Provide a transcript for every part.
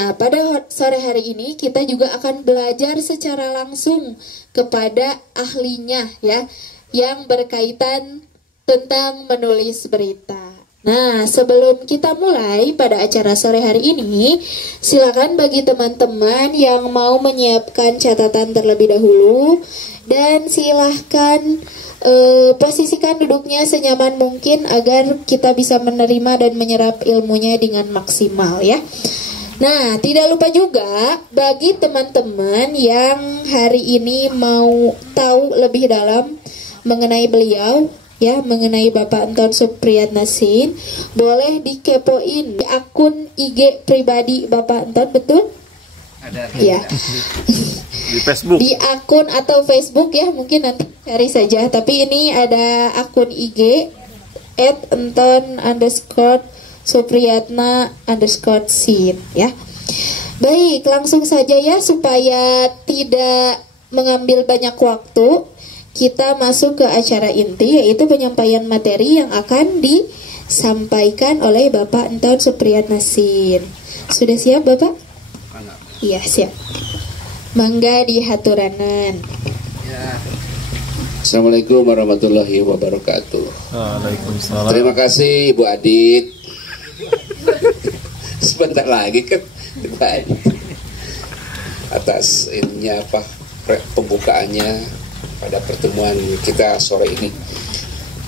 Nah, pada sore hari ini kita juga akan belajar secara langsung kepada ahlinya ya, yang berkaitan tentang menulis berita. Nah, sebelum kita mulai pada acara sore hari ini, silakan bagi teman-teman yang mau menyiapkan catatan terlebih dahulu, dan silahkan posisikan duduknya senyaman mungkin agar kita bisa menerima dan menyerap ilmunya dengan maksimal ya. Nah, tidak lupa juga bagi teman-teman yang hari ini mau tahu lebih dalam mengenai beliau ya, mengenai Bapak Anton Supriyatnasin, boleh dikepoin di akun IG pribadi Bapak Anton, betul? Ada ya. Di Facebook. Di akun atau Facebook ya, mungkin nanti cari saja. Tapi ini ada akun IG @anton_Supriyatna_sin ya. Baik, langsung saja ya supaya tidak mengambil banyak waktu. Kita masuk ke acara inti, yaitu penyampaian materi yang akan disampaikan oleh Bapak Anton Supriyatnasin. Sudah siap Bapak? Iya, siap. Mangga dihaturanan. Ya. Assalamualaikum warahmatullahi wabarakatuh. Waalaikumsalam. Terima kasih Ibu Adit. Sebentar lagi kan Ibu Adit. Atas ininya apa pembukaannya pada pertemuan kita sore ini.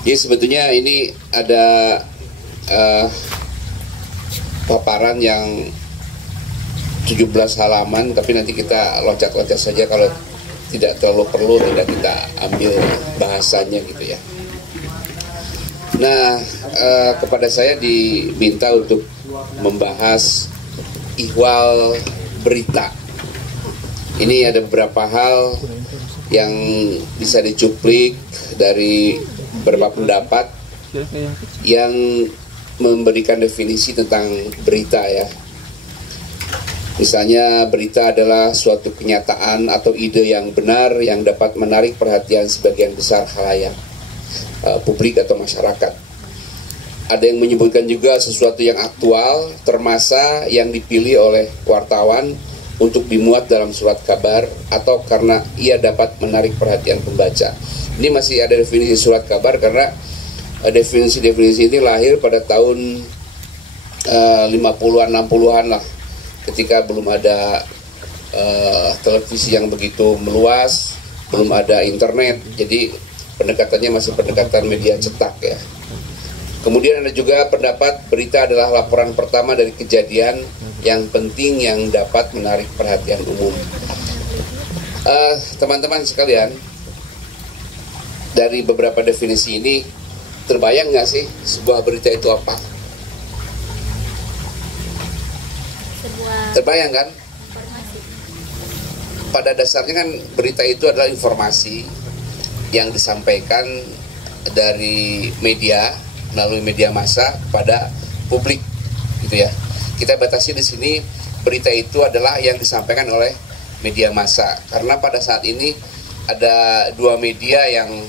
Jadi sebetulnya ini ada paparan yang 17 halaman, tapi nanti kita loncat-loncat saja, kalau tidak terlalu perlu tidak kita ambil bahasanya gitu ya. Nah, kepada saya diminta untuk membahas ihwal berita. Ini ada beberapa hal yang bisa dicuplik dari beberapa pendapat yang memberikan definisi tentang berita ya. Misalnya, berita adalah suatu kenyataan atau ide yang benar yang dapat menarik perhatian sebagian besar khalayak, publik atau masyarakat. Ada yang menyebutkan juga sesuatu yang aktual, termasa, yang dipilih oleh wartawan untuk dimuat dalam surat kabar atau karena ia dapat menarik perhatian pembaca. Ini masih ada definisi surat kabar karena definisi-definisi ini lahir pada tahun 50-an, 60-an lah, ketika belum ada televisi yang begitu meluas, belum ada internet, jadi pendekatannya masih pendekatan media cetak ya. Kemudian ada juga pendapat berita adalah laporan pertama dari kejadian yang penting yang dapat menarik perhatian umum. Teman-teman sekalian, dari beberapa definisi ini terbayang nggak sih sebuah berita itu apa? Terbayang kan? Informasi. Pada dasarnya kan berita itu adalah informasi yang disampaikan dari media, melalui media massa pada publik, gitu ya. Kita batasi di sini, berita itu adalah yang disampaikan oleh media massa, karena pada saat ini ada dua media yang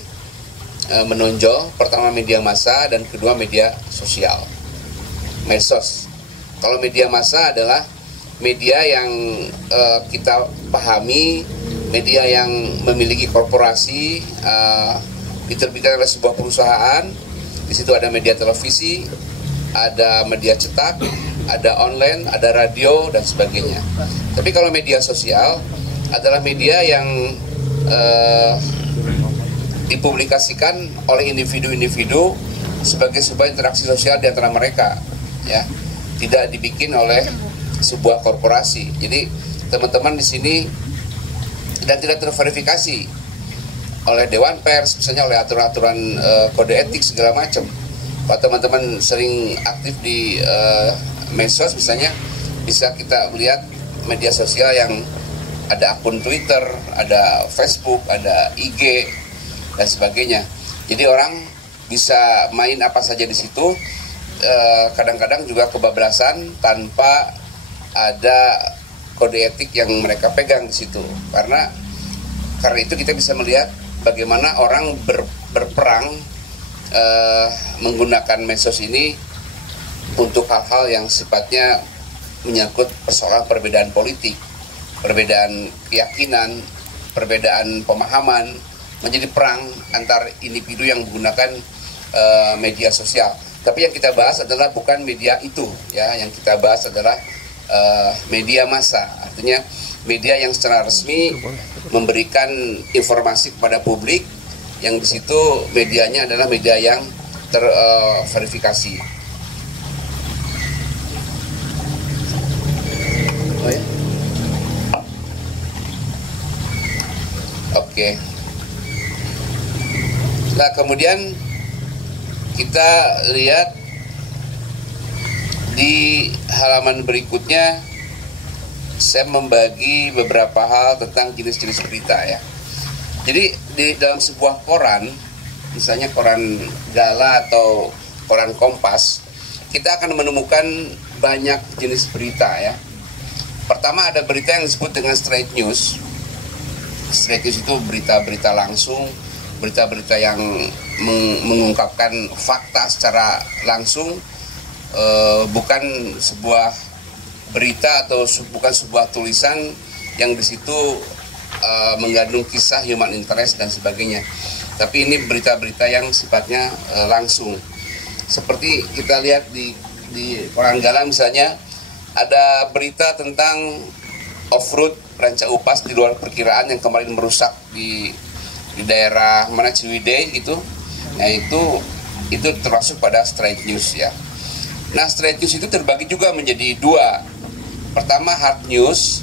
menonjol. Pertama media massa dan kedua media sosial, medsos. Kalau media massa adalah media yang kita pahami, media yang memiliki korporasi, diterbitkan oleh sebuah perusahaan. Di situ ada media televisi, ada media cetak, ada online, ada radio dan sebagainya. Tapi kalau media sosial adalah media yang dipublikasikan oleh individu-individu sebagai sebuah interaksi sosial di antara mereka, ya, tidak dibikin oleh sebuah korporasi. Jadi teman-teman di sini, dan tidak terverifikasi oleh Dewan Pers, misalnya oleh aturan-aturan kode etik segala macam. Kalau teman-teman sering aktif di medsos misalnya, bisa kita melihat media sosial yang ada akun Twitter, ada Facebook, ada IG dan sebagainya. Jadi orang bisa main apa saja di situ, kadang-kadang juga kebablasan tanpa ada kode etik yang mereka pegang di situ. Karena itu kita bisa melihat bagaimana orang berperang menggunakan medsos ini untuk hal-hal yang sifatnya menyangkut persoalan perbedaan politik, perbedaan keyakinan, perbedaan pemahaman, menjadi perang antar individu yang menggunakan media sosial. Tapi yang kita bahas adalah bukan media itu, ya. Yang kita bahas adalah media massa, artinya media yang secara resmi memberikan informasi kepada publik, yang di situ medianya adalah media yang terverifikasi. Oh ya? Oke. Nah, kemudian kita lihat di halaman berikutnya, saya membagi beberapa hal tentang jenis-jenis berita, ya. Jadi di dalam sebuah koran, misalnya koran Gala atau koran Kompas, kita akan menemukan banyak jenis berita, ya. Pertama ada berita yang disebut dengan straight news. Straight news itu berita-berita langsung, berita-berita yang mengungkapkan fakta secara langsung, bukan sebuah berita atau bukan sebuah tulisan yang di situ mengandung kisah human interest dan sebagainya. Tapi ini berita-berita yang sifatnya langsung. Seperti kita lihat di koran Gala misalnya, ada berita tentang off-road Ranca Upas di luar perkiraan yang kemarin merusak di daerah mana, Ciwidey gitu. Nah itu termasuk pada straight news, ya. Nah, straight news itu terbagi juga menjadi dua. Pertama, hard news,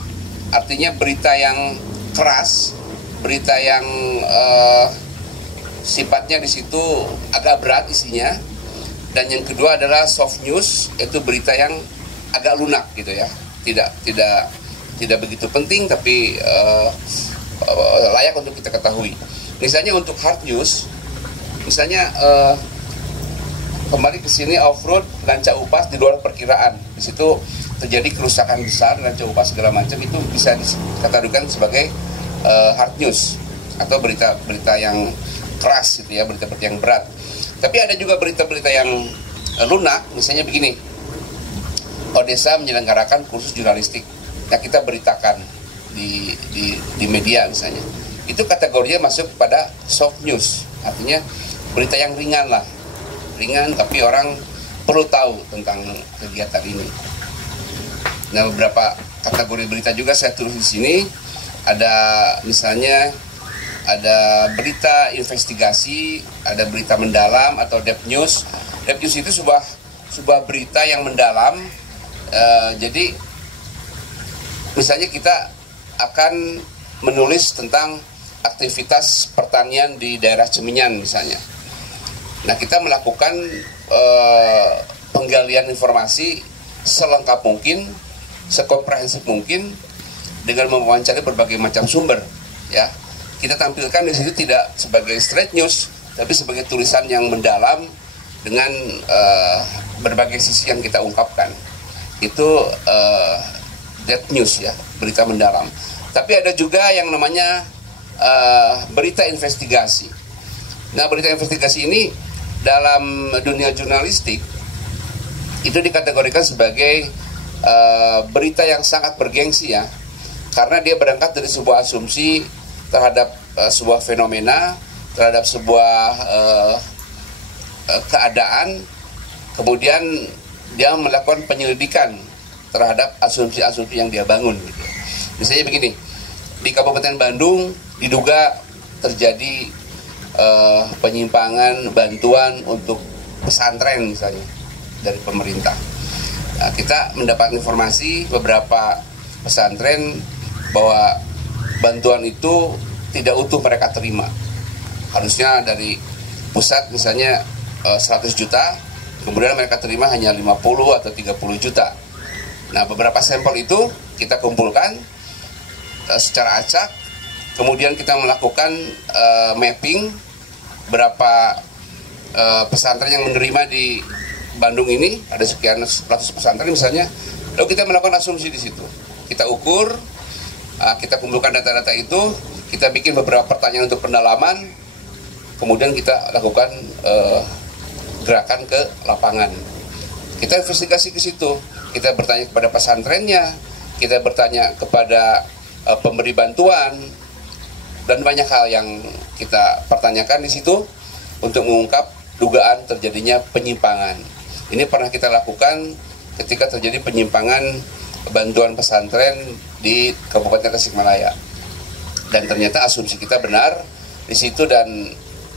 artinya berita yang keras, berita yang sifatnya di situ agak berat isinya. Dan yang kedua adalah soft news, yaitu berita yang agak lunak gitu, ya. Tidak begitu penting tapi layak untuk kita ketahui. Misalnya untuk hard news, misalnya kembali ke sini off-road Ranca Upas di luar perkiraan. Di situ terjadi kerusakan besar Ranca Upas segala macam, itu bisa dikategorikan sebagai hard news atau berita-berita yang keras gitu, ya, berita-berita yang berat. Tapi ada juga berita-berita yang lunak, misalnya begini. Odesa menyelenggarakan kursus jurnalistik. Nah, kita beritakan di media misalnya. Itu kategorinya masuk pada soft news, artinya berita yang ringan lah, ringan tapi orang perlu tahu tentang kegiatan ini. Nah, beberapa kategori berita juga saya tulis di sini. Ada misalnya ada berita investigasi, ada berita mendalam atau depth news. Depth news itu sebuah berita yang mendalam. Jadi misalnya kita akan menulis tentang aktivitas pertanian di daerah Ceminyan misalnya. Nah, kita melakukan penggalian informasi selengkap mungkin, sekomprehensif mungkin dengan mewawancari berbagai macam sumber, ya. Kita tampilkan di situ tidak sebagai straight news, tapi sebagai tulisan yang mendalam dengan berbagai sisi yang kita ungkapkan. Itu depth news, ya, berita mendalam. Tapi ada juga yang namanya berita investigasi. Nah, berita investigasi ini dalam dunia jurnalistik itu dikategorikan sebagai berita yang sangat bergengsi, ya, karena dia berangkat dari sebuah asumsi terhadap sebuah fenomena, terhadap sebuah keadaan, kemudian dia melakukan penyelidikan terhadap asumsi-asumsi yang dia bangun gitu. Misalnya begini, di Kabupaten Bandung diduga terjadi penyimpangan bantuan untuk pesantren misalnya dari pemerintah. Nah, kita mendapat informasi beberapa pesantren bahwa bantuan itu tidak utuh mereka terima. Harusnya dari pusat misalnya 100 juta, kemudian mereka terima hanya 50 atau 30 juta. Nah, beberapa sampel itu kita kumpulkan secara acak, kemudian kita melakukan mapping berapa pesantren yang menerima di Bandung ini, ada sekian ratus pesantren misalnya, lalu kita melakukan asumsi di situ. Kita ukur, kita kumpulkan data-data itu, kita bikin beberapa pertanyaan untuk pendalaman, kemudian kita lakukan gerakan ke lapangan. Kita investigasi ke situ. kita bertanya kepada pesantrennya, kita bertanya kepada pemberi bantuan, dan banyak hal yang kita pertanyakan di situ untuk mengungkap dugaan terjadinya penyimpangan. Ini pernah kita lakukan ketika terjadi penyimpangan bantuan pesantren di Kabupaten Tasikmalaya. Dan ternyata asumsi kita benar di situ, dan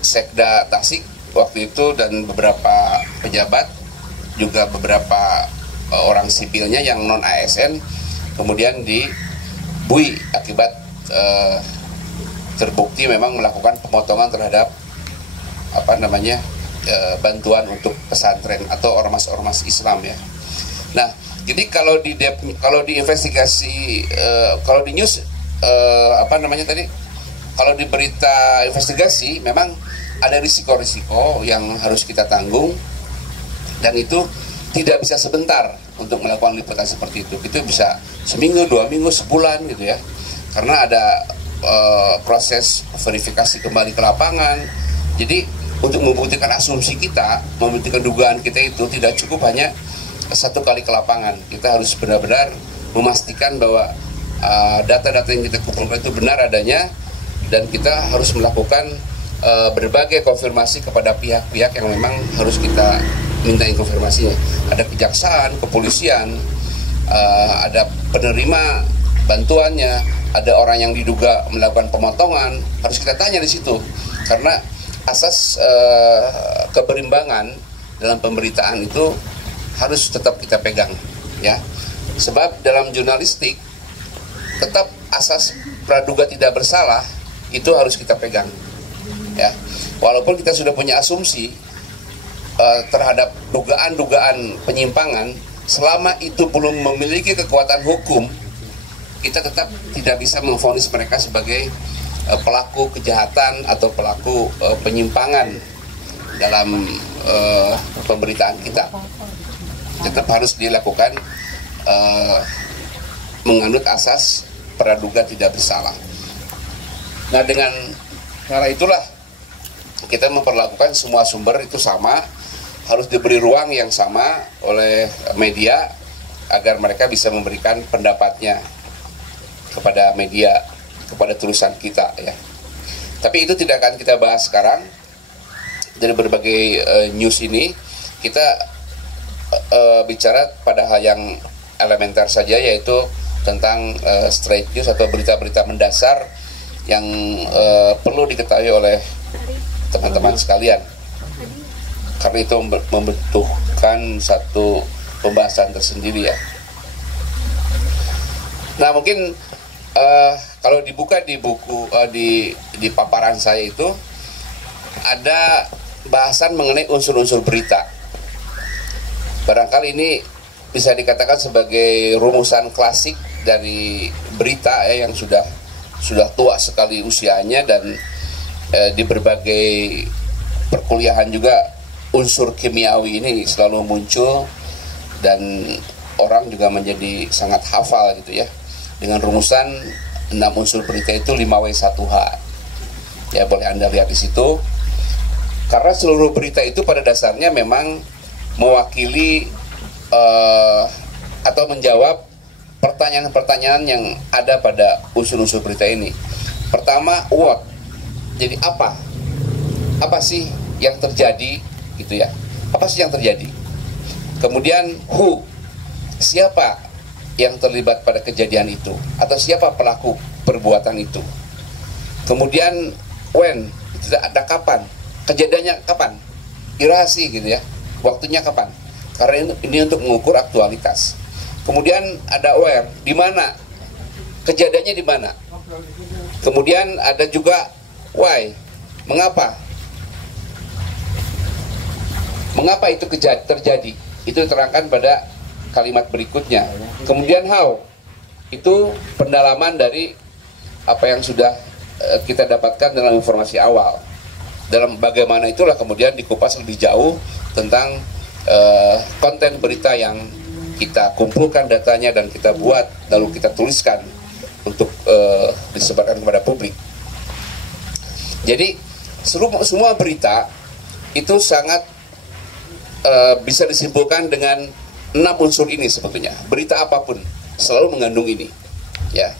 Sekda Tasik waktu itu dan beberapa pejabat, juga beberapa orang sipilnya yang non ASN kemudian dibui akibat terbukti memang melakukan pemotongan terhadap bantuan untuk pesantren atau ormas-ormas Islam ya. Nah, jadi kalau di investigasi, kalau di news kalau di berita investigasi memang ada risiko-risiko yang harus kita tanggung, dan itu tidak bisa sebentar untuk melakukan liputan seperti itu. Itu bisa seminggu, 2 minggu, sebulan gitu ya, karena ada proses verifikasi kembali ke lapangan. Jadi untuk membuktikan asumsi kita, membuktikan dugaan kita itu tidak cukup hanya satu kali ke lapangan. Kita harus benar-benar memastikan bahwa data-data yang kita kumpulkan itu benar adanya, dan kita harus melakukan berbagai konfirmasi kepada pihak-pihak yang memang harus kita minta konfirmasinya. Ada kejaksaan, kepolisian, ada penerima bantuannya, ada orang yang diduga melakukan pemotongan, harus kita tanya di situ, karena asas keberimbangan dalam pemberitaan itu harus tetap kita pegang ya. Sebab dalam jurnalistik tetap asas praduga tidak bersalah itu harus kita pegang ya. Walaupun kita sudah punya asumsi terhadap dugaan-dugaan penyimpangan, selama itu belum memiliki kekuatan hukum, kita tetap tidak bisa memvonis mereka sebagai pelaku kejahatan atau pelaku penyimpangan dalam pemberitaan kita. Tetap harus dilakukan menganut asas praduga tidak bersalah. Nah, dengan cara itulah kita memperlakukan semua sumber itu sama, harus diberi ruang yang sama oleh media agar mereka bisa memberikan pendapatnya kepada media, kepada tulisan kita ya. Tapi itu tidak akan kita bahas sekarang. Dari berbagai news ini kita bicara pada hal yang elementer saja, yaitu tentang straight news atau berita-berita mendasar yang perlu diketahui oleh teman-teman sekalian. Karena itu membutuhkan satu pembahasan tersendiri ya. Nah, mungkin kalau dibuka di buku di paparan saya itu ada bahasan mengenai unsur-unsur berita. Barangkali ini bisa dikatakan sebagai rumusan klasik dari berita ya, yang sudah tua sekali usianya, dan di berbagai perkuliahan juga unsur kimiawi ini selalu muncul, dan orang juga menjadi sangat hafal gitu ya, dengan rumusan 6 unsur berita itu 5W1H. Ya, boleh Anda lihat di situ. Karena seluruh berita itu pada dasarnya memang mewakili atau menjawab pertanyaan-pertanyaan yang ada pada unsur-unsur berita ini. Pertama, what? Jadi apa? Apa sih yang terjadi gitu ya? Apa sih yang terjadi? Kemudian who? Siapa yang terlibat pada kejadian itu? Atau siapa pelaku perbuatan itu? Kemudian when? Itu ada kapan? Kejadiannya kapan? Irasi gitu ya. Waktunya kapan? Karena ini untuk mengukur aktualitas. Kemudian ada where, di mana? Kejadiannya di mana? Kemudian ada juga why, mengapa? Mengapa itu terjadi? Itu diterangkan pada kalimat berikutnya. Kemudian how, itu pendalaman dari apa yang sudah kita dapatkan dalam informasi awal. Dalam bagaimana itulah kemudian dikupas lebih jauh tentang konten berita yang kita kumpulkan datanya dan kita buat, lalu kita tuliskan untuk disebarkan kepada publik. Jadi semua berita itu sangat bisa disimpulkan dengan unsur ini sebetulnya. Berita apapun selalu mengandung ini, ya.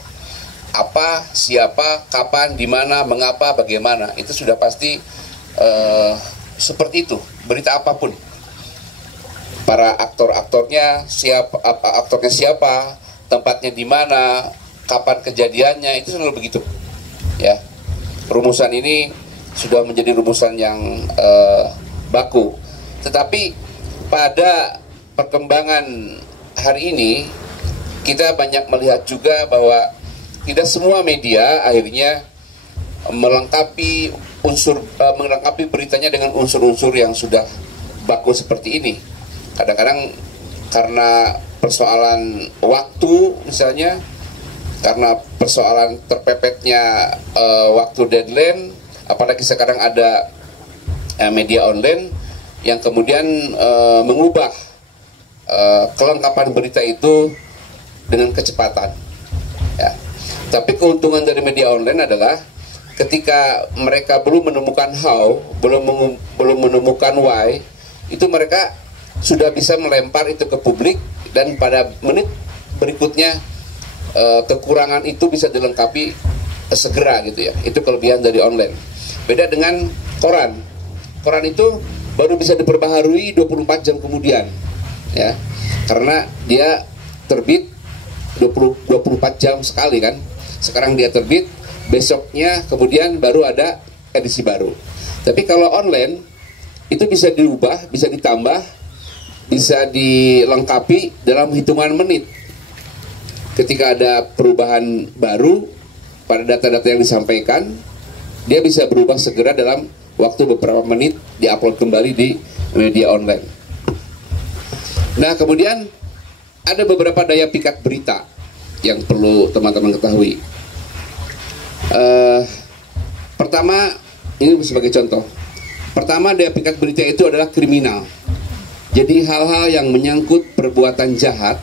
Apa, siapa, kapan, di mana, mengapa, bagaimana, itu sudah pasti seperti itu. Berita apapun, para aktornya siapa, tempatnya di mana, kapan kejadiannya, itu selalu begitu, ya. Rumusan ini sudah menjadi rumusan yang baku. Tetapi pada perkembangan hari ini kita banyak melihat juga bahwa tidak semua media akhirnya melengkapi beritanya dengan unsur-unsur yang sudah baku seperti ini. Kadang-kadang karena persoalan waktu misalnya, karena persoalan terpepetnya waktu deadline, apalagi sekarang ada media online yang kemudian mengubah kelengkapan berita itu dengan kecepatan, ya. Tapi keuntungan dari media online adalah ketika mereka belum menemukan how, belum menemukan why, itu mereka sudah bisa melempar itu ke publik, dan pada menit berikutnya kekurangan itu bisa dilengkapi segera gitu ya. Itu kelebihan dari online. Beda dengan koran. Koran itu baru bisa diperbaharui 24 jam kemudian, ya. Karena dia terbit 24 jam sekali kan. Sekarang dia terbit, besoknya kemudian baru ada edisi baru. Tapi kalau online itu bisa diubah, bisa ditambah, bisa dilengkapi dalam hitungan menit. Ketika ada perubahan baru pada data-data yang disampaikan, dia bisa berubah segera dalam waktu beberapa menit, diupload kembali di media online. Nah, kemudian ada beberapa daya pikat berita yang perlu teman-teman ketahui. Pertama, ini sebagai contoh. Pertama, daya pikat berita itu adalah kriminal. Jadi hal-hal yang menyangkut perbuatan jahat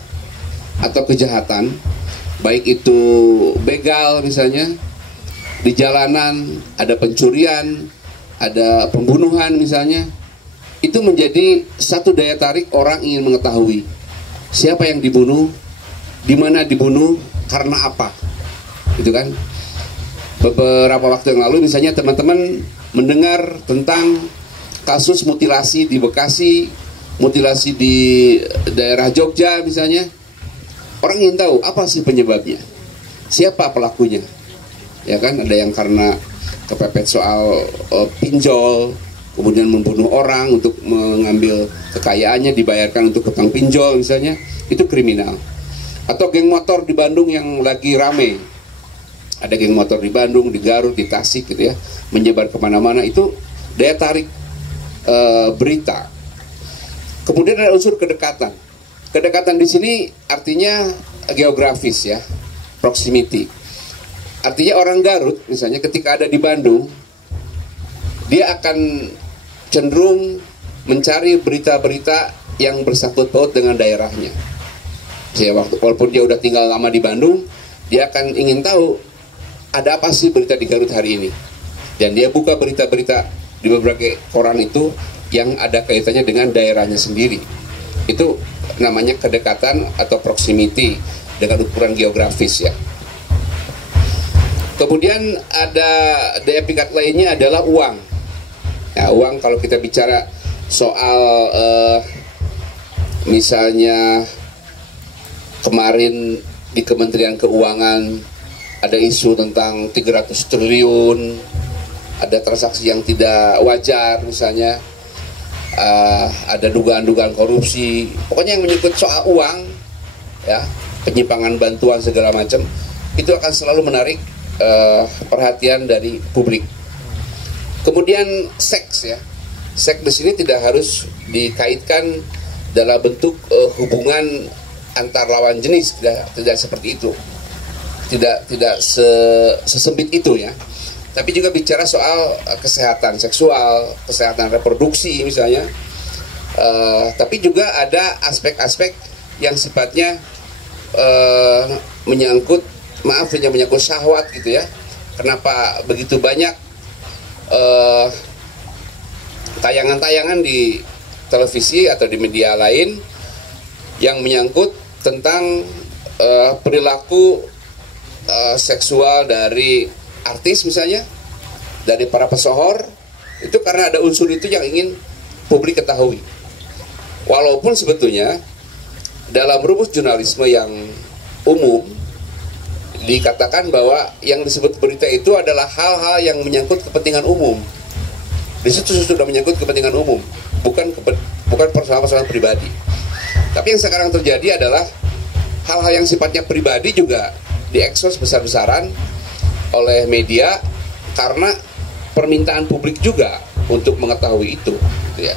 atau kejahatan, baik itu begal misalnya, di jalanan, ada pencurian, ada pembunuhan misalnya, itu menjadi satu daya tarik orang ingin mengetahui siapa yang dibunuh, di mana dibunuh, karena apa, gitu kan. Beberapa waktu yang lalu misalnya teman-teman mendengar tentang kasus mutilasi di Bekasi, mutilasi di daerah Jogja misalnya. Orang ingin tahu apa sih penyebabnya, siapa pelakunya, ya kan. Ada yang karena kepepet soal pinjol, kemudian membunuh orang untuk mengambil kekayaannya, dibayarkan untuk hutang pinjol misalnya, itu kriminal. Atau geng motor di Bandung yang lagi rame, ada geng motor di Bandung, di Garut, di Tasik gitu ya, menyebar kemana-mana, itu daya tarik berita. Kemudian ada unsur kedekatan. Kedekatan di sini artinya geografis ya, proximity. Artinya orang Garut misalnya ketika ada di Bandung, dia akan cenderung mencari berita-berita yang bersangkut paut dengan daerahnya. Walaupun dia udah tinggal lama di Bandung, dia akan ingin tahu ada apa sih berita di Garut hari ini. Dan dia buka berita-berita di beberapa koran itu yang ada kaitannya dengan daerahnya sendiri. Itu namanya kedekatan atau proximity dengan ukuran geografis ya. Kemudian ada daya pikat lainnya adalah uang. Ya, uang kalau kita bicara soal misalnya kemarin di Kementerian Keuangan ada isu tentang 300 triliun, ada transaksi yang tidak wajar misalnya, ada dugaan-dugaan korupsi, pokoknya yang menyangkut soal uang, ya, penyimpangan bantuan segala macam, itu akan selalu menarik perhatian dari publik. Kemudian seks ya, seks di sini tidak harus dikaitkan dalam bentuk hubungan antar lawan jenis, tidak seperti itu, tidak sesempit itu ya. Tapi juga bicara soal kesehatan seksual, kesehatan reproduksi misalnya. Tapi juga ada aspek-aspek yang sifatnya menyangkut syahwat gitu ya. Kenapa begitu banyak tayangan-tayangan di televisi atau di media lain yang menyangkut tentang perilaku seksual dari artis misalnya, dari para pesohor, itu karena ada unsur itu yang ingin publik ketahui. Walaupun sebetulnya dalam rumus jurnalisme yang umum dikatakan bahwa yang disebut berita itu adalah hal-hal yang menyangkut kepentingan umum. Di situ sudah menyangkut kepentingan umum, bukan persoalan-persoalan pribadi. Tapi yang sekarang terjadi adalah hal-hal yang sifatnya pribadi juga diekspos besar-besaran oleh media karena permintaan publik juga untuk mengetahui itu, gitu ya.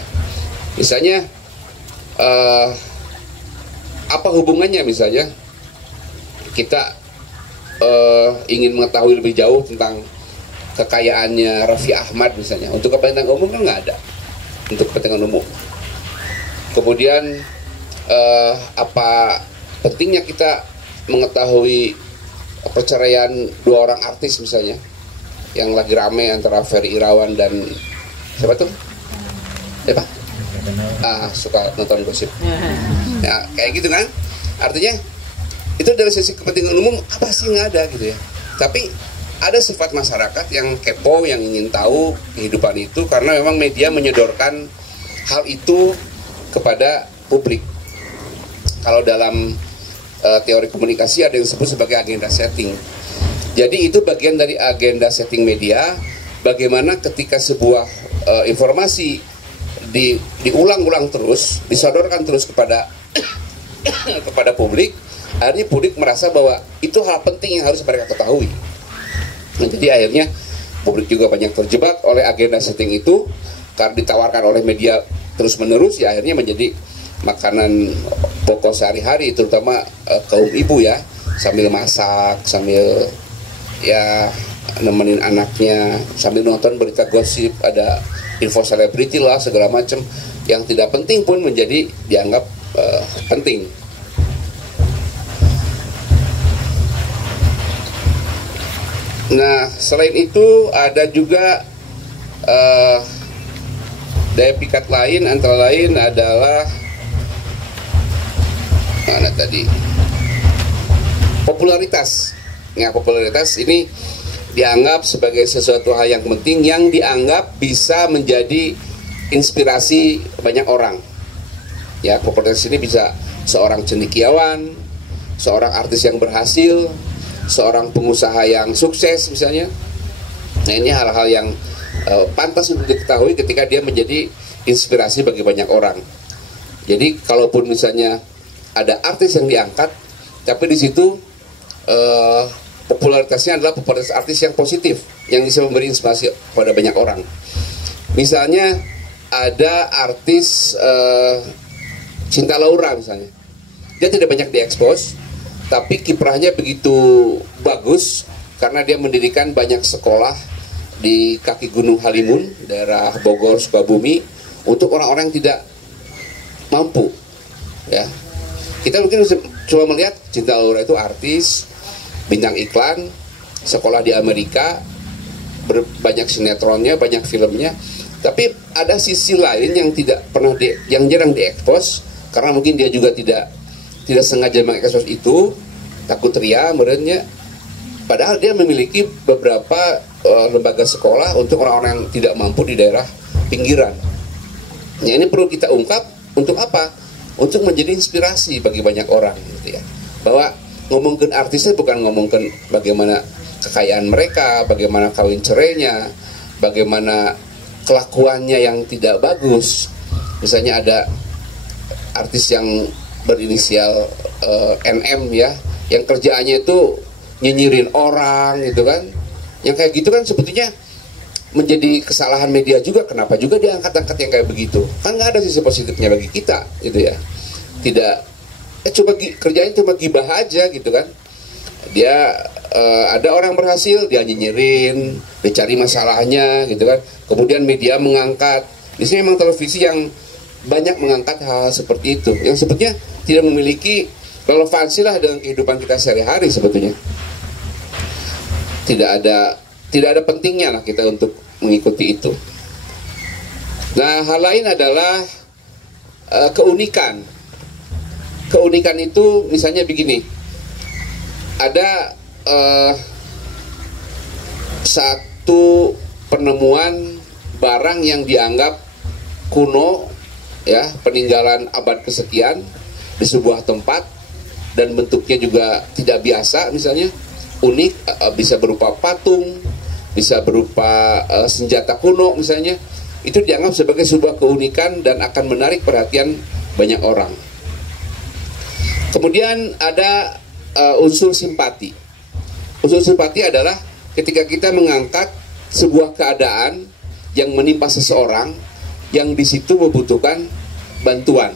Misalnya apa hubungannya misalnya kita ingin mengetahui lebih jauh tentang kekayaannya Raffi Ahmad misalnya, untuk kepentingan umum kan nggak ada, untuk kepentingan umum. Kemudian apa pentingnya kita mengetahui perceraian dua orang artis misalnya yang lagi rame antara Ferry Irawan dan siapa tuh? Siapa? Suka nonton gosip. Ya, kayak gitu kan? Artinya itu dari sisi kepentingan umum apa sih nggak ada gitu ya. Tapi ada sifat masyarakat yang kepo, yang ingin tahu kehidupan itu karena memang media menyodorkan hal itu kepada publik. Kalau dalam teori komunikasi ada yang disebut sebagai agenda setting. Jadi itu bagian dari agenda setting media, bagaimana ketika sebuah informasi diulang-ulang terus, disodorkan terus kepada kepada publik, akhirnya publik merasa bahwa itu hal penting yang harus mereka ketahui. Nah, jadi akhirnya publik juga banyak terjebak oleh agenda setting itu karena ditawarkan oleh media terus-menerus, ya akhirnya menjadi makanan pokok sehari-hari, terutama kaum ibu ya, sambil masak, sambil ya nemenin anaknya, sambil nonton berita gosip, ada info selebriti lah segala macam yang tidak penting pun menjadi dianggap penting. Nah, selain itu ada juga daya pikat lain, antara lain adalah mana tadi? Popularitas. Nah, popularitas ini dianggap sebagai sesuatu hal yang penting yang dianggap bisa menjadi inspirasi banyak orang. Ya, popularitas ini bisa seorang cendekiawan, seorang artis yang berhasil, seorang pengusaha yang sukses misalnya. Nah, ini hal-hal yang pantas untuk diketahui ketika dia menjadi inspirasi bagi banyak orang. Jadi kalaupun misalnya ada artis yang diangkat, tapi di situ popularitasnya adalah popularitas artis yang positif, yang bisa memberi inspirasi pada banyak orang. Misalnya ada artis Cinta Laura misalnya, dia tidak banyak diekspos, tapi kiprahnya begitu bagus karena dia mendirikan banyak sekolah di kaki Gunung Halimun, daerah Bogor, Sukabumi, untuk orang-orang yang tidak mampu. Ya, kita mungkin coba melihat Cinta Laura itu artis, bintang iklan, sekolah di Amerika, banyak sinetronnya, banyak filmnya. Tapi ada sisi lain yang tidak pernah yang jarang diekspos karena mungkin dia juga tidak sengaja mengekspos itu, takut ria merenya. Padahal dia memiliki beberapa lembaga sekolah untuk orang-orang yang tidak mampu di daerah pinggiran. Nah, ini perlu kita ungkap untuk apa? Untuk menjadi inspirasi bagi banyak orang, gitu ya. Bahwa ngomongin artisnya bukan ngomongin bagaimana kekayaan mereka, bagaimana kawin cerainya, bagaimana kelakuannya yang tidak bagus. Misalnya ada artis yang berinisial NM ya, yang kerjaannya itu nyinyirin orang gitu kan. Yang kayak gitu kan sebetulnya menjadi kesalahan media juga. Kenapa juga diangkat-angkat yang kayak begitu? Kan nggak ada sisi positifnya bagi kita gitu ya. Tidak, coba kerjanya cuma gibah aja gitu kan. Dia ada orang berhasil, dia nyinyirin, dia cari masalahnya gitu kan. Kemudian media mengangkat. Di sini memang televisi yang banyak mengangkat hal seperti itu, yang sebetulnya tidak memiliki relevansi lah dengan kehidupan kita sehari-hari sebetulnya. Tidak ada pentingnya lah kita untuk mengikuti itu. Nah, hal lain adalah keunikan keunikan itu misalnya begini, ada satu penemuan barang yang dianggap kuno, ya, peninggalan abad kesekian di sebuah tempat, dan bentuknya juga tidak biasa, misalnya unik, bisa berupa patung, bisa berupa senjata kuno misalnya. Itu dianggap sebagai sebuah keunikan dan akan menarik perhatian banyak orang. Kemudian ada unsur simpati. Unsur simpati adalah ketika kita mengangkat sebuah keadaan yang menimpa seseorang yang di situ membutuhkan bantuan,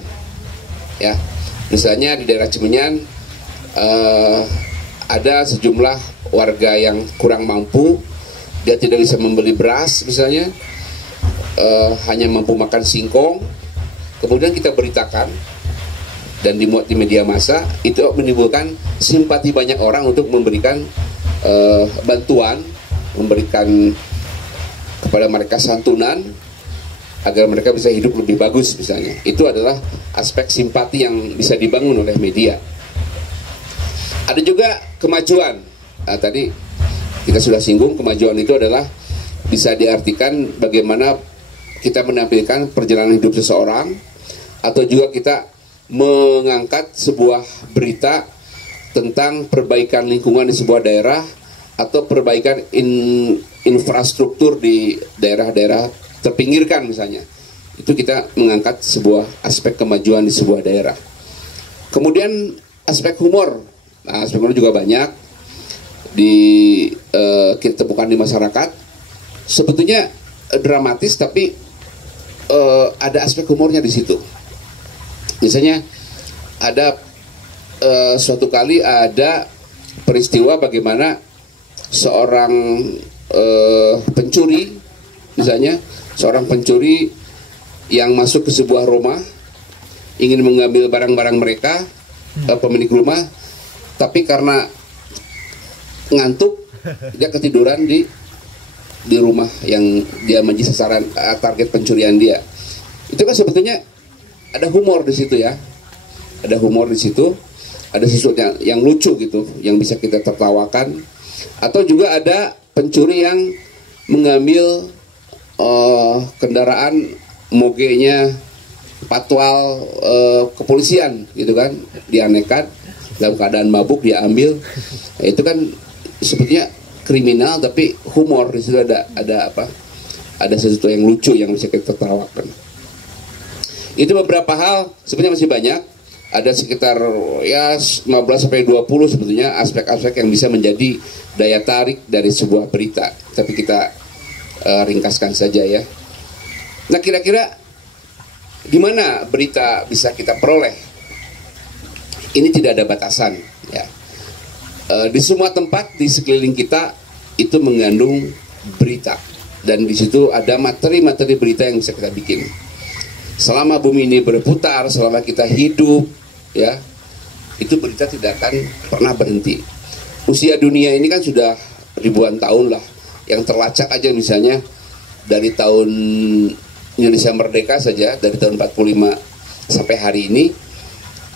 ya. Misalnya di daerah Cimenyan ada sejumlah warga yang kurang mampu, dia tidak bisa membeli beras misalnya, hanya mampu makan singkong. Kemudian kita beritakan dan dimuat di media massa, itu menimbulkan simpati banyak orang untuk memberikan bantuan, memberikan kepada mereka santunan agar mereka bisa hidup lebih bagus misalnya. Itu adalah aspek simpati yang bisa dibangun oleh media. Ada juga kemajuan. Nah, tadi kita sudah singgung, kemajuan itu adalah bisa diartikan bagaimana kita menampilkan perjalanan hidup seseorang, atau juga kita mengangkat sebuah berita tentang perbaikan lingkungan di sebuah daerah, atau perbaikan infrastruktur di daerah-daerah terpinggirkan misalnya. Itu kita mengangkat sebuah aspek kemajuan di sebuah daerah. Kemudian aspek humor. Nah, aspek humor juga banyak kita temukan di masyarakat. Sebetulnya dramatis, tapi ada aspek humornya di situ. Misalnya ada suatu kali ada peristiwa bagaimana seorang pencuri, misalnya seorang pencuri yang masuk ke sebuah rumah ingin mengambil barang-barang mereka, pemilik rumah, tapi karena ngantuk dia ketiduran di rumah yang dia menjadi sasaran target pencurian dia. Itu kan sebetulnya ada humor di situ, ya. Ada humor di situ, ada sesuatu yang lucu gitu, yang bisa kita tertawakan. Atau juga ada pencuri yang mengambil kendaraan mogenya patwal kepolisian gitu kan, dia nekat dalam keadaan mabuk dia ambil. Itu kan sebetulnya kriminal, tapi humor di situ, ada sesuatu yang lucu yang bisa kita tertawakan. Itu beberapa hal, sebenarnya masih banyak, ada sekitar ya 15 sampai 20 sebetulnya aspek-aspek yang bisa menjadi daya tarik dari sebuah berita, tapi kita ringkaskan saja, ya. Nah, kira-kira di mana berita bisa kita peroleh? Ini tidak ada batasan, ya. Di semua tempat di sekeliling kita itu mengandung berita, dan di situ ada materi-materi berita yang bisa kita bikin. Selama bumi ini berputar, selama kita hidup, ya, itu berita tidak akan pernah berhenti. Usia dunia ini kan sudah ribuan tahun lah. Yang terlacak aja misalnya dari tahun Indonesia Merdeka saja, dari tahun 45 sampai hari ini,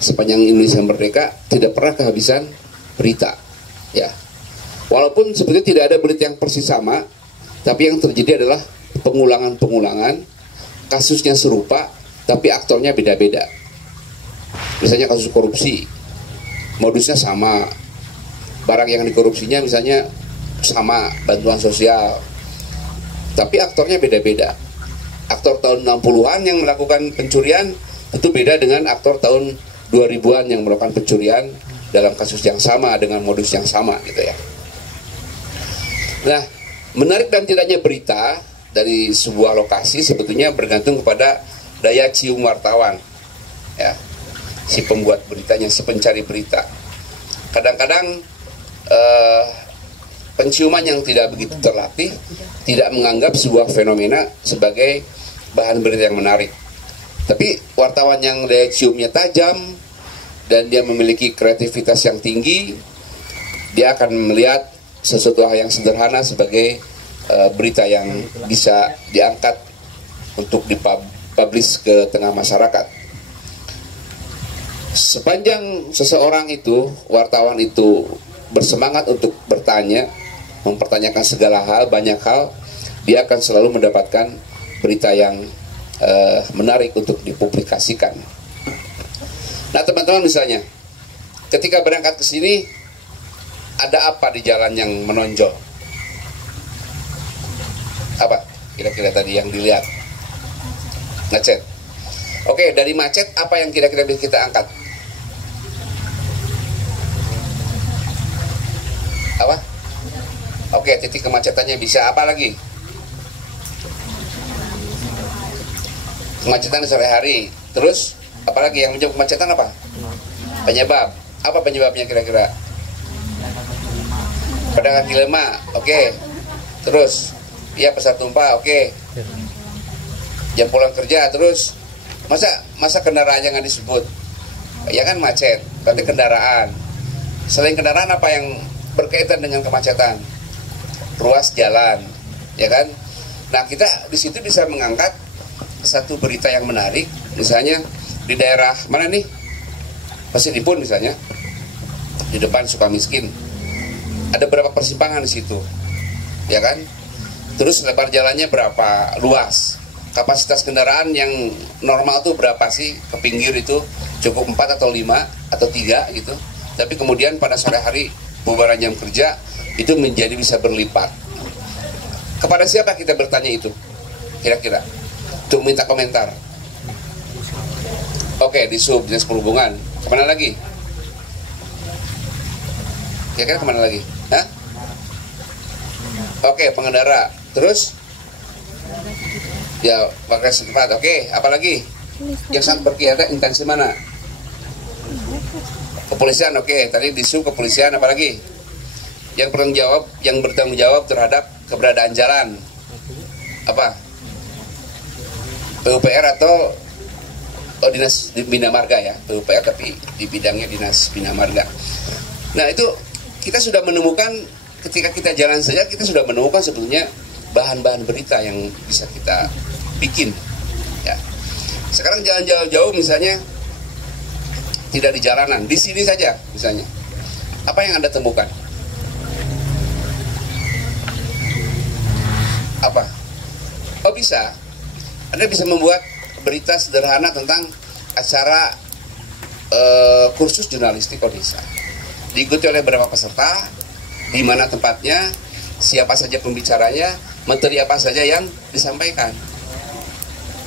sepanjang Indonesia Merdeka tidak pernah kehabisan berita, ya. Walaupun sebetulnya tidak ada berita yang persis sama, tapi yang terjadi adalah pengulangan-pengulangan, kasusnya serupa, tapi aktornya beda-beda. Misalnya kasus korupsi, modusnya sama, barang yang dikorupsinya misalnya sama, bantuan sosial, tapi aktornya beda-beda. Aktor tahun 60-an yang melakukan pencurian itu beda dengan aktor tahun 2000-an yang melakukan pencurian dalam kasus yang sama dengan modus yang sama, gitu, ya. Nah, menarik dan tidaknya berita dari sebuah lokasi sebetulnya bergantung kepada daya cium wartawan, ya, si pembuat beritanya, si pencari berita. Kadang-kadang penciuman yang tidak begitu terlatih tidak menganggap sebuah fenomena sebagai bahan berita yang menarik. Tapi wartawan yang daya ciumnya tajam dan dia memiliki kreativitas yang tinggi, dia akan melihat sesuatu hal yang sederhana sebagai berita yang bisa diangkat untuk dipublish ke tengah masyarakat. Sepanjang seseorang itu, wartawan itu bersemangat untuk bertanya, mempertanyakan segala hal, banyak hal, dia akan selalu mendapatkan berita yang menarik untuk dipublikasikan. Nah teman-teman, misalnya ketika berangkat ke sini, ada apa di jalan yang menonjol? Apa kira-kira tadi yang dilihat? Macet. Oke, dari macet apa yang kira-kira bisa kita angkat? Apa? Oke, titik kemacetannya bisa apa lagi? Kemacetan sore hari. Terus apalagi yang menyebabkan kemacetan apa? Penyebab. Apa penyebabnya kira-kira? Pedagang kaki lima. Oke. Terus ya pesawat tumpah. Oke. Jam pulang kerja. Terus masa kendaraannya nggak disebut? Ya kan macet. Berarti kendaraan. Selain kendaraan apa yang berkaitan dengan kemacetan? Ruas jalan, ya kan? Nah kita di situ bisa mengangkat satu berita yang menarik, misalnya di daerah mana nih? Pasidipun misalnya, di depan Sukamiskin, ada berapa persimpangan di situ, ya kan? Terus lebar jalannya berapa, luas, kapasitas kendaraan yang normal tuh berapa sih ke pinggir itu? Cukup 4 atau 5 atau 3 gitu. Tapi kemudian pada sore hari bubaran jam kerja itu menjadi bisa berlipat. Kepada siapa kita bertanya itu? Kira-kira untuk minta komentar. Oke, di sub dinas perhubungan. Kemana lagi? Kira-kira kemana lagi? Hah? Oke, pengendara. Terus? Ya, pakai setempat. Oke, apalagi? Yang sangat berkaitan instansi mana? Kepolisian. Oke, tadi di sub kepolisian. Apalagi? Yang bertanggung jawab terhadap keberadaan jalan. Apa? PUPR atau dinas bina marga ya, PUPR tapi di bidangnya dinas bina marga. Nah itu kita sudah menemukan, ketika kita jalan saja kita sudah menemukan sebetulnya bahan-bahan berita yang bisa kita bikin ya. Sekarang jalan-jalan jauh misalnya tidak di jalanan, di sini saja misalnya, apa yang Anda temukan? Apa? Oh bisa, Anda bisa membuat berita sederhana tentang acara kursus jurnalistik Odisha. Diikuti oleh beberapa peserta, di mana tempatnya, siapa saja pembicaranya, materi apa saja yang disampaikan.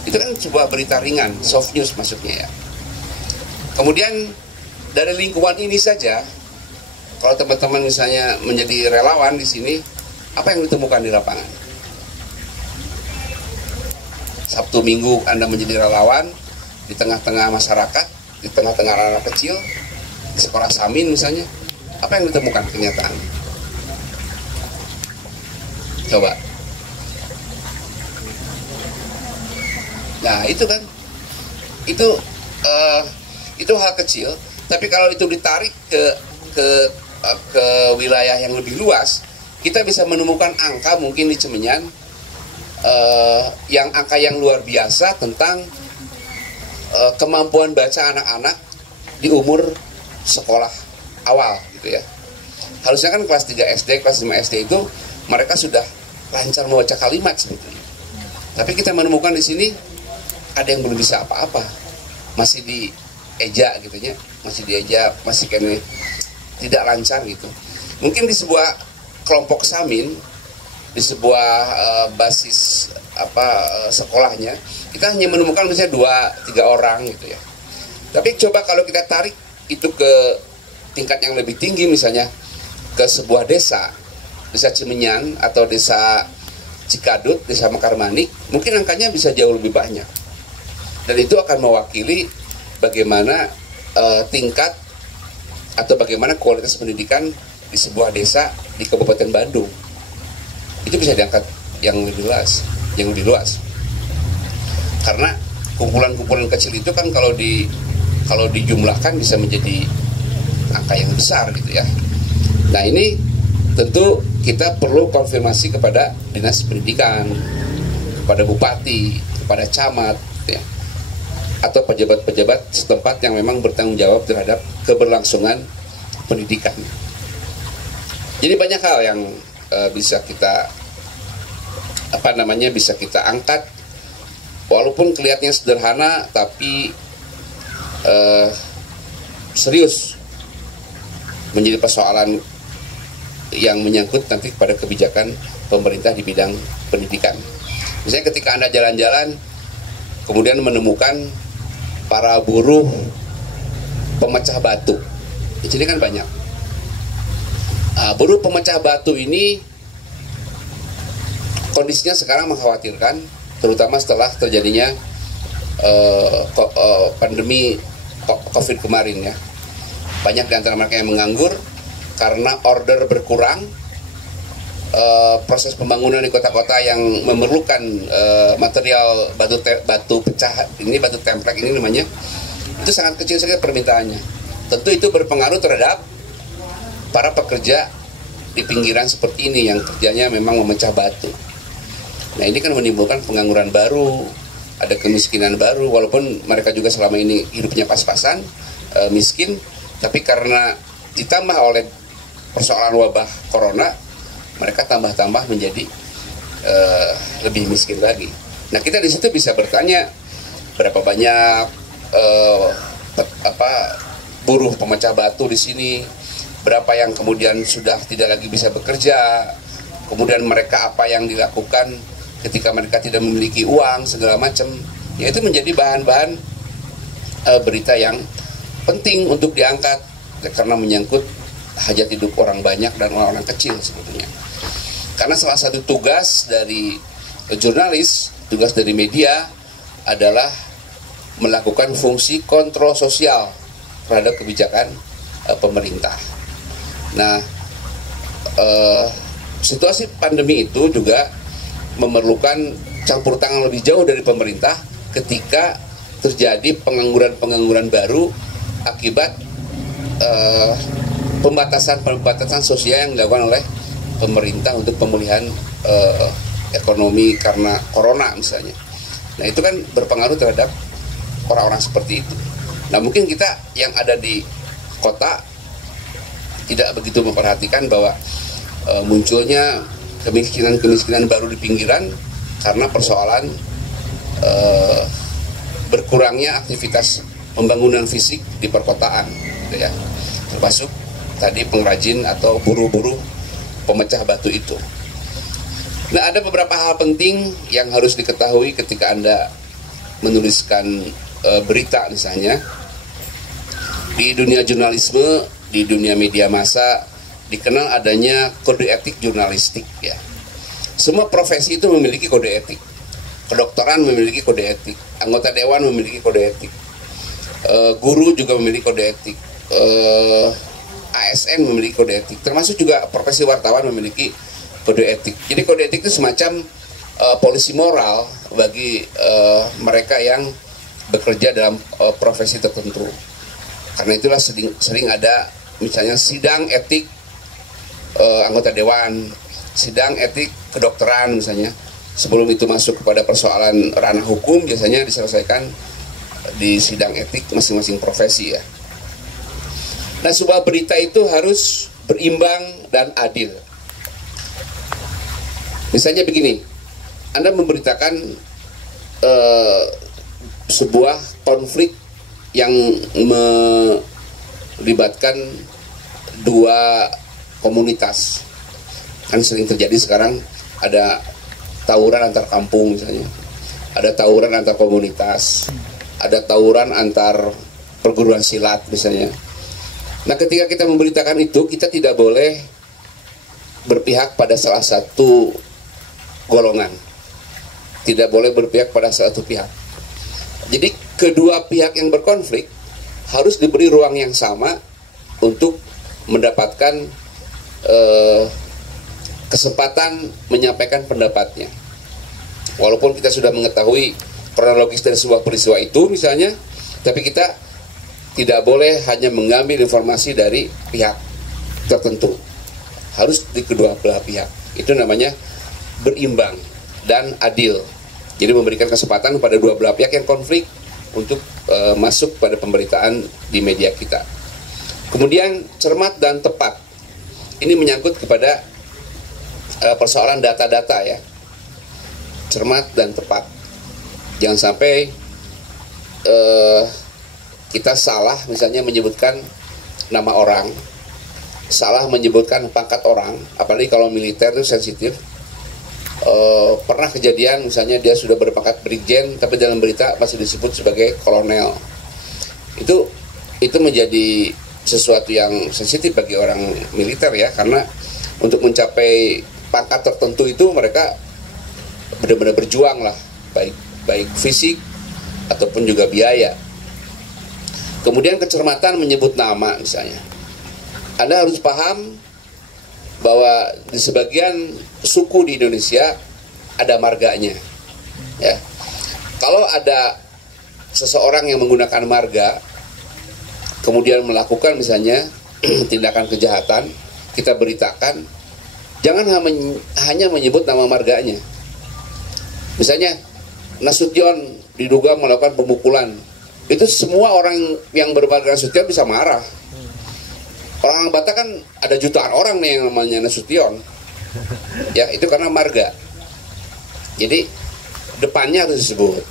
Itu kan sebuah berita ringan, soft news maksudnya ya. Kemudian dari lingkungan ini saja, kalau teman-teman misalnya menjadi relawan di sini, apa yang ditemukan di lapangan? Sabtu Minggu Anda menjadi relawan di tengah-tengah masyarakat, di tengah-tengah anak kecil, di sekolah Samin misalnya, apa yang ditemukan kenyataan? Coba. Nah itu kan, itu hal kecil, tapi kalau itu ditarik ke wilayah yang lebih luas, kita bisa menemukan angka mungkin di Cemenyan, yang angka yang luar biasa tentang kemampuan baca anak-anak di umur sekolah awal gitu ya. Harusnya kan kelas 3 SD, kelas 5 SD itu mereka sudah lancar membaca kalimat sebetulnya. Tapi kita menemukan di sini ada yang belum bisa apa-apa, masih diejak gitu ya, masih diejak, masih kayaknya tidak lancar gitu. Mungkin di sebuah kelompok Samin, di sebuah basis sekolahnya, kita hanya menemukan misalnya 2-3 orang gitu ya. Tapi coba kalau kita tarik itu ke tingkat yang lebih tinggi, misalnya ke sebuah desa Cimenyan atau desa Cikadut, desa Mekarmanik, mungkin angkanya bisa jauh lebih banyak. Dan itu akan mewakili bagaimana tingkat atau bagaimana kualitas pendidikan di sebuah desa di Kabupaten Bandung. Itu bisa diangkat yang lebih luas. Karena kumpulan-kumpulan kecil itu kan kalau dijumlahkan bisa menjadi angka yang besar gitu ya. Nah ini tentu kita perlu konfirmasi kepada Dinas Pendidikan, kepada Bupati, kepada Camat ya. atau pejabat-pejabat setempat yang memang bertanggung jawab terhadap keberlangsungan pendidikan. Jadi banyak hal yang bisa kita angkat, walaupun kelihatannya sederhana tapi serius menjadi persoalan yang menyangkut nanti pada kebijakan pemerintah di bidang pendidikan. Misalnya ketika Anda jalan-jalan kemudian menemukan para buruh pemecah batu, di sini kan banyak. Buruh pemecah batu ini kondisinya sekarang mengkhawatirkan, terutama setelah terjadinya pandemi COVID kemarin ya. Banyak di antara mereka yang menganggur karena order berkurang, proses pembangunan di kota-kota yang memerlukan material batu pecah, ini batu templek ini namanya, itu sangat kecil sekali permintaannya. Tentu itu berpengaruh terhadap para pekerja di pinggiran seperti ini yang kerjanya memang memecah batu. Nah ini kan menimbulkan pengangguran baru, ada kemiskinan baru, walaupun mereka juga selama ini hidupnya pas-pasan, miskin, tapi karena ditambah oleh persoalan wabah corona, mereka tambah-tambah menjadi lebih miskin lagi. Nah kita di situ bisa bertanya berapa banyak buruh pemecah batu di sini, berapa yang kemudian sudah tidak lagi bisa bekerja, kemudian mereka apa yang dilakukan ketika mereka tidak memiliki uang segala macam. Ya itu menjadi bahan-bahan berita yang penting untuk diangkat karena menyangkut hajat hidup orang banyak dan orang-orang kecil sebetulnya. Karena salah satu tugas dari jurnalis, tugas dari media adalah melakukan fungsi kontrol sosial terhadap kebijakan pemerintah. Nah, situasi pandemi itu juga memerlukan campur tangan lebih jauh dari pemerintah ketika terjadi pengangguran-pengangguran baru akibat pembatasan sosial yang dilakukan oleh pemerintah untuk pemulihan ekonomi karena corona misalnya. Nah itu kan berpengaruh terhadap orang-orang seperti itu. Nah mungkin kita yang ada di kota tidak begitu memperhatikan bahwa munculnya kemiskinan baru di pinggiran karena persoalan berkurangnya aktivitas pembangunan fisik di perkotaan, gitu ya. Termasuk tadi pengrajin atau buruh-buruh pemecah batu itu. Nah ada beberapa hal penting yang harus diketahui ketika Anda menuliskan berita misalnya. Di dunia jurnalisme, di dunia media massa dikenal adanya kode etik jurnalistik ya. Semua profesi itu memiliki kode etik. Kedokteran memiliki kode etik, anggota dewan memiliki kode etik, guru juga memiliki kode etik, ASN memiliki kode etik, termasuk juga profesi wartawan memiliki kode etik. Jadi kode etik itu semacam polisi moral bagi mereka yang bekerja dalam profesi tertentu. Karena itulah sering ada misalnya sidang etik anggota dewan, sidang etik kedokteran misalnya. Sebelum itu masuk kepada persoalan ranah hukum, biasanya diselesaikan di sidang etik masing-masing profesi ya. Nah sebuah berita itu harus berimbang dan adil. Misalnya begini, Anda memberitakan sebuah konflik yang melibatkan dua komunitas. Kan sering terjadi sekarang, ada tawuran antar kampung misalnya, ada tawuran antar komunitas, ada tawuran antar perguruan silat misalnya. Nah ketika kita memberitakan itu, kita tidak boleh berpihak pada salah satu golongan, tidak boleh berpihak pada satu pihak. Jadi kedua pihak yang berkonflik harus diberi ruang yang sama untuk mendapatkan kesempatan menyampaikan pendapatnya. Walaupun kita sudah mengetahui kronologis dari sebuah peristiwa itu misalnya, tapi kita tidak boleh hanya mengambil informasi dari pihak tertentu. Harus di kedua belah pihak. Itu namanya berimbang dan adil. Jadi memberikan kesempatan pada dua belah pihak yang konflik untuk masuk pada pemberitaan di media kita. Kemudian cermat dan tepat. Ini menyangkut kepada persoalan data-data ya. Cermat dan tepat. Jangan sampai kita salah misalnya menyebutkan nama orang, salah menyebutkan pangkat orang, apalagi kalau militer itu sensitif. Pernah kejadian misalnya dia sudah berpangkat brigjen tapi dalam berita masih disebut sebagai kolonel. Itu menjadi sesuatu yang sensitif bagi orang militer ya, karena untuk mencapai pangkat tertentu itu mereka benar-benar berjuang lah, baik fisik ataupun juga biaya. Kemudian kecermatan menyebut nama misalnya. Anda harus paham bahwa di sebagian suku di Indonesia ada marganya. Ya. Kalau ada seseorang yang menggunakan marga, kemudian melakukan misalnya tindakan kejahatan, kita beritakan, jangan hanya menyebut nama marganya. Misalnya Nasution diduga melakukan pemukulan, itu semua orang yang bermarga Nasution bisa marah. Orang Batak kan ada jutaan orang nih yang namanya Nasution. Ya, itu karena marga. Jadi depannya harus disebut.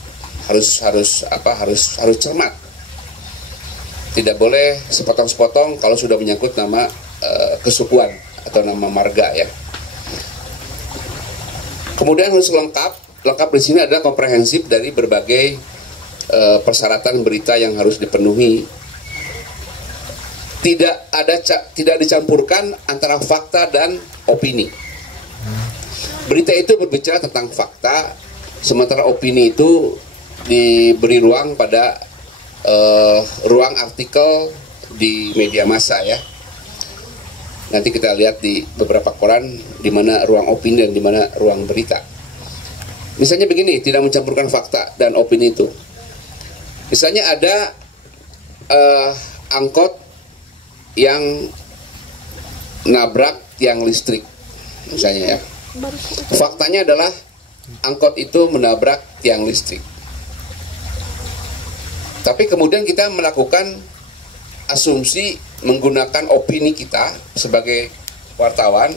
Harus cermat. Tidak boleh sepotong-sepotong kalau sudah menyangkut nama kesukuan atau nama marga ya. Kemudian harus lengkap. Lengkap di sini adalah komprehensif dari berbagai persyaratan berita yang harus dipenuhi. Tidak dicampurkan antara fakta dan opini. Berita itu berbicara tentang fakta, sementara opini itu diberi ruang pada ruang artikel di media massa ya. Nanti kita lihat di beberapa koran di mana ruang opini dan di mana ruang berita. Misalnya begini, tidak mencampurkan fakta dan opini itu. Misalnya ada angkot yang nabrak tiang listrik, misalnya ya. Faktanya adalah angkot itu menabrak tiang listrik. Tapi kemudian kita melakukan asumsi menggunakan opini kita sebagai wartawan,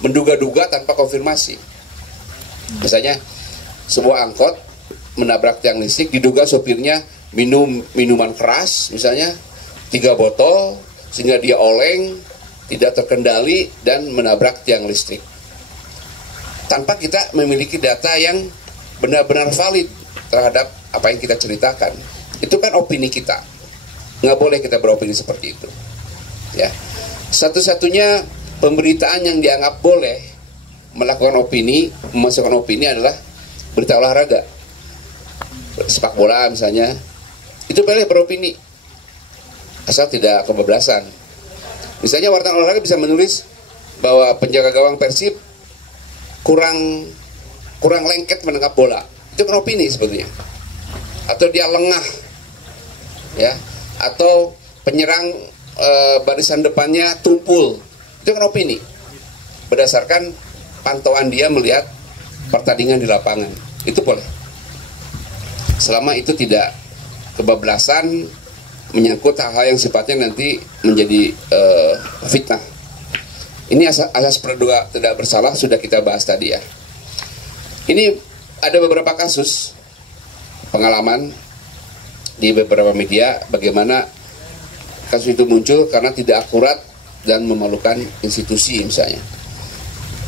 menduga-duga tanpa konfirmasi. Misalnya sebuah angkot menabrak tiang listrik, diduga sopirnya minum minuman keras, misalnya 3 botol, sehingga dia oleng, tidak terkendali dan menabrak tiang listrik. Tanpa kita memiliki data yang benar-benar valid terhadap apa yang kita ceritakan. Itu kan opini kita. Nggak boleh kita beropini seperti itu. Ya. Satu-satunya pemberitaan yang dianggap boleh melakukan opini, memasukkan opini adalah berita olahraga. Sepak bola misalnya, itu boleh beropini. Asal tidak kebablasan. Misalnya wartawan olahraga bisa menulis bahwa penjaga gawang Persib kurang lengket menangkap bola. Itu kan opini sebetulnya. Atau dia lengah. Ya, atau penyerang barisan depannya tumpul. Itu kan opini. Berdasarkan pantauan dia melihat pertandingan di lapangan. Itu boleh. Selama itu tidak kebablasan, menyangkut hal-hal yang sifatnya nanti menjadi fitnah. Ini asas praduga tidak bersalah sudah kita bahas tadi ya. Ini ada beberapa kasus pengalaman di beberapa media bagaimana kasus itu muncul karena tidak akurat dan memalukan institusi misalnya.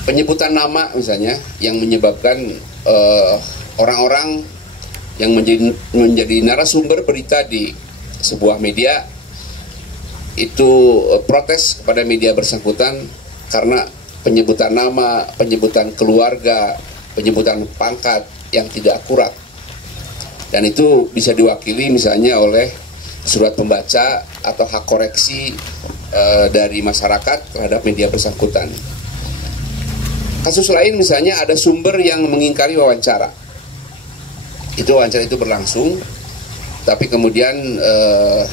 Penyebutan nama misalnya yang menyebabkan orang-orang yang menjadi narasumber berita di sebuah media itu protes kepada media bersangkutan karena penyebutan nama, penyebutan keluarga, penyebutan pangkat yang tidak akurat. Dan itu bisa diwakili misalnya oleh surat pembaca atau hak koreksi dari masyarakat terhadap media bersangkutan. Kasus lain misalnya ada sumber yang mengingkari wawancara. Wawancara itu berlangsung, tapi kemudian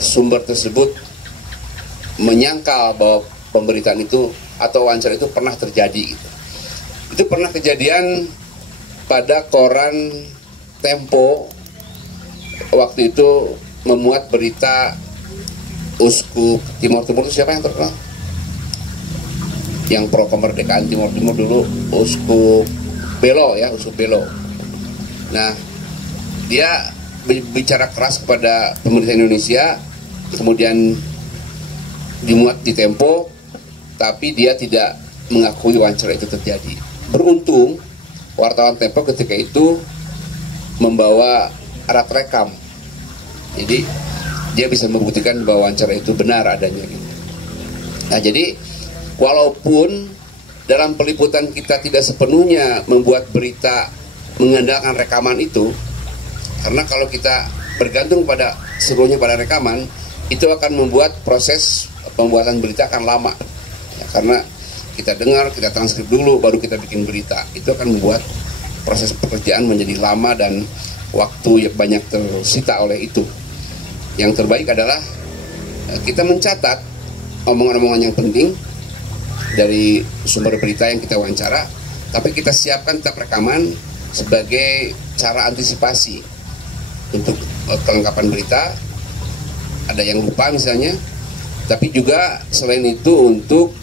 sumber tersebut menyangkal bahwa pemberitaan itu atau wawancara itu pernah terjadi. Itu pernah kejadian pada koran Tempo waktu itu memuat berita Uskup Timur Timur itu siapa yang terkenal? Yang pro kemerdekaan Timur Timur dulu, Uskup Belo ya, Uskup Belo. Nah, dia bicara keras kepada pemerintah Indonesia, kemudian dimuat di Tempo, tapi dia tidak mengakui wawancara itu terjadi. Beruntung wartawan Tempo ketika itu membawa alat rekam, jadi dia bisa membuktikan bahwa wawancara itu benar adanya gitu. Nah, jadi walaupun dalam peliputan kita tidak sepenuhnya membuat berita mengandalkan rekaman itu, karena kalau kita bergantung pada seluruhnya pada rekaman, itu akan membuat proses pembuatan berita akan lama ya, karena kita dengar, kita transkrip dulu, baru kita bikin berita. Itu akan membuat proses pekerjaan menjadi lama dan waktu yang banyak tersita oleh itu. Yang terbaik adalah kita mencatat omongan-omongan yang penting dari sumber berita yang kita wawancara, tapi kita siapkan tetap rekaman sebagai cara antisipasi untuk kelengkapan berita. Ada yang lupa misalnya, tapi juga selain itu untuk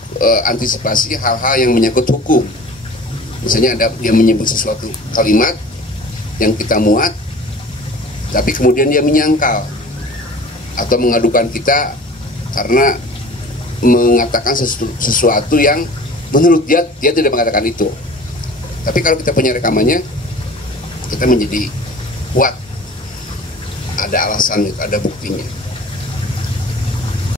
antisipasi hal-hal yang menyangkut hukum. Misalnya dia menyebut sesuatu kalimat yang kita muat, tapi kemudian dia menyangkal atau mengadukan kita karena mengatakan sesuatu yang menurut dia tidak mengatakan itu. Tapi kalau kita punya rekamannya, kita menjadi kuat, ada alasan, ada buktinya.